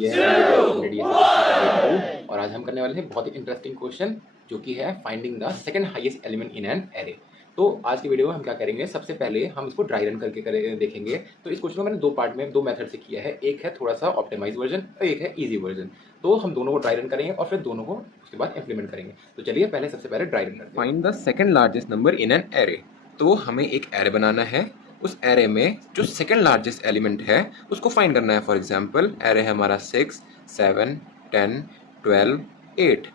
ये है और आज हम करने वाले हैं बहुत ही इंटरेस्टिंग क्वेश्चन जो कि है finding the second highest element in an array. तो आज की वीडियो में हम क्या करेंगे, सबसे पहले हम इसको ड्राई रन करके देखेंगे। तो इस क्वेश्चन को मैंने दो पार्ट में दो मेथड से किया है, एक है थोड़ा सा ऑप्टिमाइज वर्जन और एक है इजी वर्जन। तो हम दोनों को ड्राई रन करेंगे और फिर दोनों को उसके बाद इंप्लीमेंट करेंगे। तो चलिए पहले सबसे पहले ड्राई रन करते हैं। Find the second largest number in an array. तो हमें एक एरे बनाना है, उस एरे में जो सेकंड लार्जेस्ट एलिमेंट है उसको फाइंड करना है। फॉर एग्जांपल एरे है हमारा 6, 7, 10, 12, 8।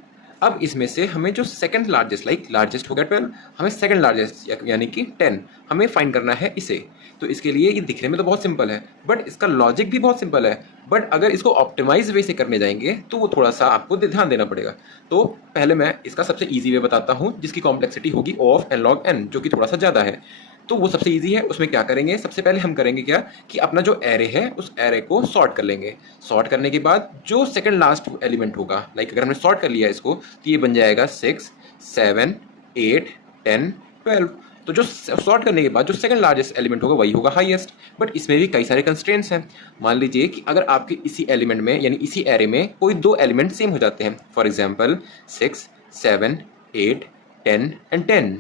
अब इसमें से हमें जो सेकंड लार्जेस्ट, लाइक लार्जेस्ट हो गया 12, हमें सेकंड लार्जेस्ट यानी कि 10 हमें फाइंड करना है इसे। तो इसके लिए ये दिखने में तो बहुत सिंपल है बट इसका लॉजिक भी बहुत सिंपल है, बट अगर इसको ऑप्टिमाइज वे से करने जाएंगे तो वो थोड़ा सा आपको ध्यान देना पड़ेगा। तो पहले मैं इसका सबसे ईजी वे बताता हूँ जिसकी कॉम्प्लेक्सिटी होगी O of n log n, जो कि थोड़ा सा ज़्यादा है। तो वो सबसे इजी है। उसमें क्या करेंगे, सबसे पहले हम करेंगे क्या कि अपना जो एरे है उस एरे को सॉर्ट कर लेंगे। सॉर्ट करने के बाद जो सेकंड लास्ट एलिमेंट होगा, लाइक अगर हमने सॉर्ट कर लिया इसको तो ये बन जाएगा 6, 7, 8, 10, 12। तो जो सॉर्ट करने के बाद जो सेकंड लार्जेस्ट एलिमेंट होगा वही होगा हाईएस्ट। बट इसमें भी कई सारे कंस्ट्रेंट्स हैं। मान लीजिए कि अगर आपके इसी एलिमेंट में यानी इसी एरे में कोई दो एलिमेंट सेम हो जाते हैं, फॉर एग्जांपल 6, 7, 8, 10 एंड 10,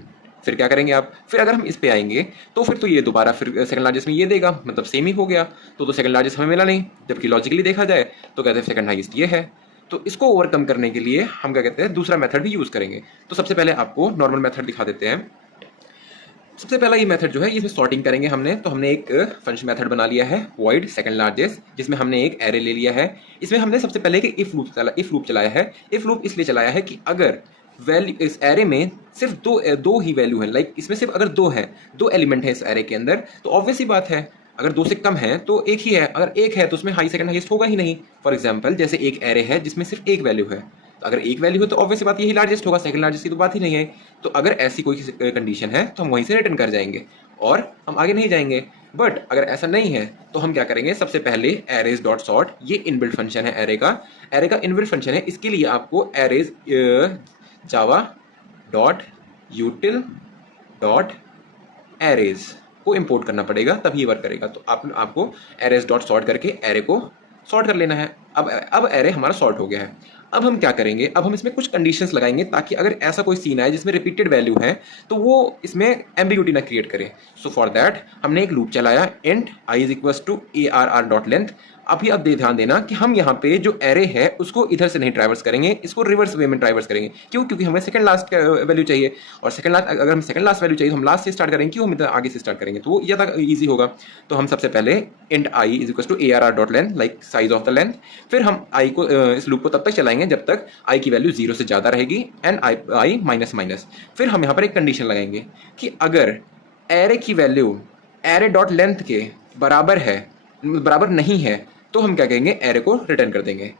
फिर क्या करेंगे आप, फिर अगर हम इस पे आएंगे तो फिर तो ये दोबारा फिर सेकंड लार्जेस्ट में ये देगा, मतलब सेम ही हो गया। तो सेकंड लार्जेस्ट हमें मिला नहीं, जबकि लॉजिकली देखा जाए तो कहते हैं सेकंड हाईएस्ट ये है। तो इसको ओवरकम करने के लिए हम क्या कहते हैं, दूसरा मेथड भी यूज करेंगे। तो सबसे पहले आपको नॉर्मल मेथड दिखा देते हैं। सबसे पहला ये मेथड जो है इसमें सॉर्टिंग करेंगे हमने। तो हमने एक फंक्शन मेथड बना लिया है वॉइड सेकंड लार्जेस्ट, जिसमें हमने एक एरे ले लिया है। इसमें हमने सबसे पहले एक इफ लूप चलाया है। इफ लूप इसलिए चलाया है कि अगर वैल्यू इस एरे में सिर्फ दो ही वैल्यू है, लाइक इसमें सिर्फ अगर दो है, दो एलिमेंट है इस एरे के अंदर, तो ऑब्वियस ही बात है अगर दो से कम है तो एक ही है, अगर एक है तो उसमें हाई सेकंड हाईएस्ट होगा ही नहीं। फॉर एग्जांपल जैसे एक एरे है जिसमें सिर्फ एक वैल्यू है, तो अगर एक वैल्यू है तो ऑब्वियस बात यही लार्जेस्ट होगा, सेकंड लार्जेस्ट की तो बात ही नहीं है। तो अगर ऐसी कोई कंडीशन है तो हम वहीं से रिटर्न कर जाएंगे और हम आगे नहीं जाएंगे। बट अगर ऐसा नहीं है तो हम क्या करेंगे, सबसे पहले एरेज डॉट सॉर्ट, ये इनबिल्ट फंक्शन है एरे का इनबिल्ट फंक्शन है। इसके लिए आपको arrays Java dot यूटिल dot arrays को इंपोर्ट करना पड़ेगा, तभी वर्क करेगा। तो आपको एरेज डॉट सॉर्ट करके एरे को सॉर्ट कर लेना है। अब एरे हमारा सॉर्ट हो गया है। अब हम क्या करेंगे, अब हम इसमें कुछ कंडीशंस लगाएंगे ताकि अगर ऐसा कोई सीन आए जिसमें रिपीटेड वैल्यू है तो वो इसमें एम्बिग्यूटी ना क्रिएट करे। सो फॉर दैट हमने एक लूप चलाया, int i is equal to ARR dot length. अभी अब ध्यान देना कि हम यहाँ पे जो एरे है उसको इधर से नहीं ट्रैवर्स करेंगे, इसको रिवर्स वे में ट्रैवर्स करेंगे। क्यों? क्योंकि हमें सेकंड लास्ट वैल्यू चाहिए, और सेकंड लास्ट, अगर हम सेकंड लास्ट वैल्यू चाहिए तो हम लास्ट से स्टार्ट करेंगे, क्यों हम इधर आगे से स्टार्ट करेंगे, तो वो ज़्यादा ईजी होगा। तो हम सबसे पहले int i is equal to ARR dot length, like size of the length. फिर हम आई को इस लूप को तब तक चलाएंगे जब तक आई की वैल्यू 0 से ज़्यादा रहेगी एंड आई माइनस माइनस। फिर हम यहाँ पर एक कंडीशन लगाएंगे कि अगर एरे की वैल्यू एरे डॉट लेंथ के बराबर नहीं है तो हम क्या कहेंगे, एरे को रिटर्न कर देंगे।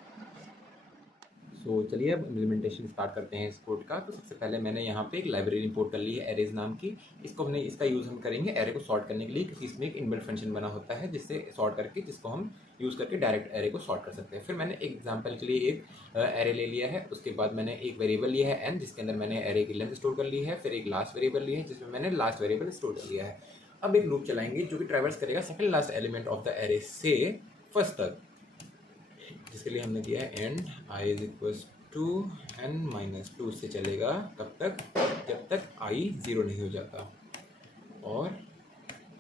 सो चलिए अब इम्प्लीमेंटेशन स्टार्ट करते हैं इस कोड का। तो सबसे पहले मैंने यहाँ पे एक लाइब्रेरी इंपोर्ट कर ली है एरेज नाम की। इसका यूज़ हम करेंगे एरे को सॉर्ट करने के लिए, क्योंकि इसमें एक इनबिल्ट फंक्शन बना होता है जिससे सॉर्ट करके, जिसको हम यूज़ करके डायरेक्ट एरे को सॉर्ट कर सकते हैं। फिर मैंने एक एग्जाम्पल के लिए एक एरे ले लिया है। उसके बाद मैंने एक वेरिएबल लिया है n, जिसके अंदर मैंने एरे की लेंथ स्टोर कर ली है। फिर एक लास्ट वेरिएबल लिया है जिसमें मैंने लास्ट वेरिएबल स्टोर कर लिया है। अब एक लूप चलाएंगे जो कि ट्रैवर्स करेगा second last element of the array से फर्स्ट तक, जिसके लिए हमने दिया है and i is equal to n-2 से चलेगा तब तक जब तक i 0 नहीं हो जाता, और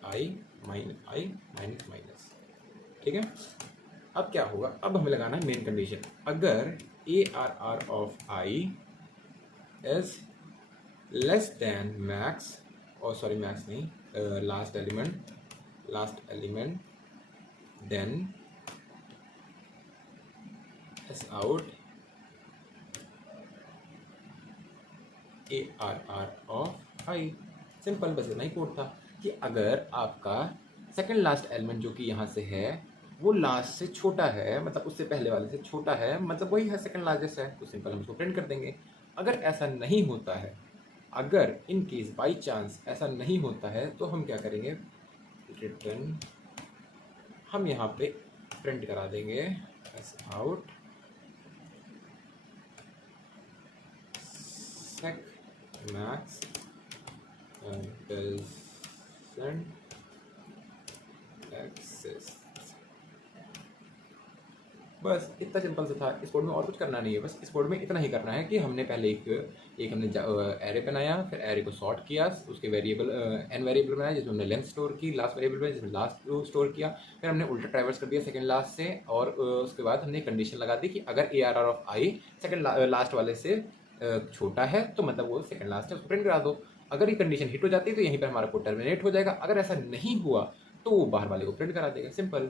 i माइनस। ठीक है। अब क्या होगा, अब हमें लगाना है मेन कंडीशन। अगर ARR of i is less than max, और सॉरी मैक्स नहीं, last element then s out ARR of i। Simple, बस इतना ही कोड था कि अगर आपका सेकंड लास्ट एलिमेंट जो कि यहाँ से है वो लास्ट से छोटा है, मतलब उससे पहले वाले से छोटा है, मतलब वही है सेकंड लार्जेस्ट है, तो सिंपल हम उसको प्रिंट कर देंगे। अगर ऐसा नहीं होता है, अगर इन केस बाई चांस ऐसा नहीं होता है तो हम क्या करेंगे, रिटर्न हम यहाँ पे प्रिंट करा देंगे s out sec max doesn't exist। बस इतना सिंपल सा था। इस कोड में और कुछ करना नहीं है, बस इस कोड में इतना ही करना है कि हमने पहले एक हमने एरे बनाया, फिर एरे को सॉर्ट किया, उसके वेरिएबल एन वेरिएबल बनाया जिसमें हमने लेंथ स्टोर की, लास्ट वेरिएबल बनाया जिसमें लास्ट स्टोर किया, फिर हमने उल्टा ट्रैवर्स कर दिया सेकंड लास्ट से, और उसके बाद हमने कंडीशन लगा दी कि अगर ARR of I second last वाले से छोटा है तो मतलब वो सेकंड लास्ट है, उसको प्रिंट करा दो। अगर ये कंडीशन हिट हो जाती है तो यहीं पर हमारा कोड टर्मिनेट हो जाएगा, अगर ऐसा नहीं हुआ तो वो बाहर वाले को प्रिंट करा देगा। सिंपल।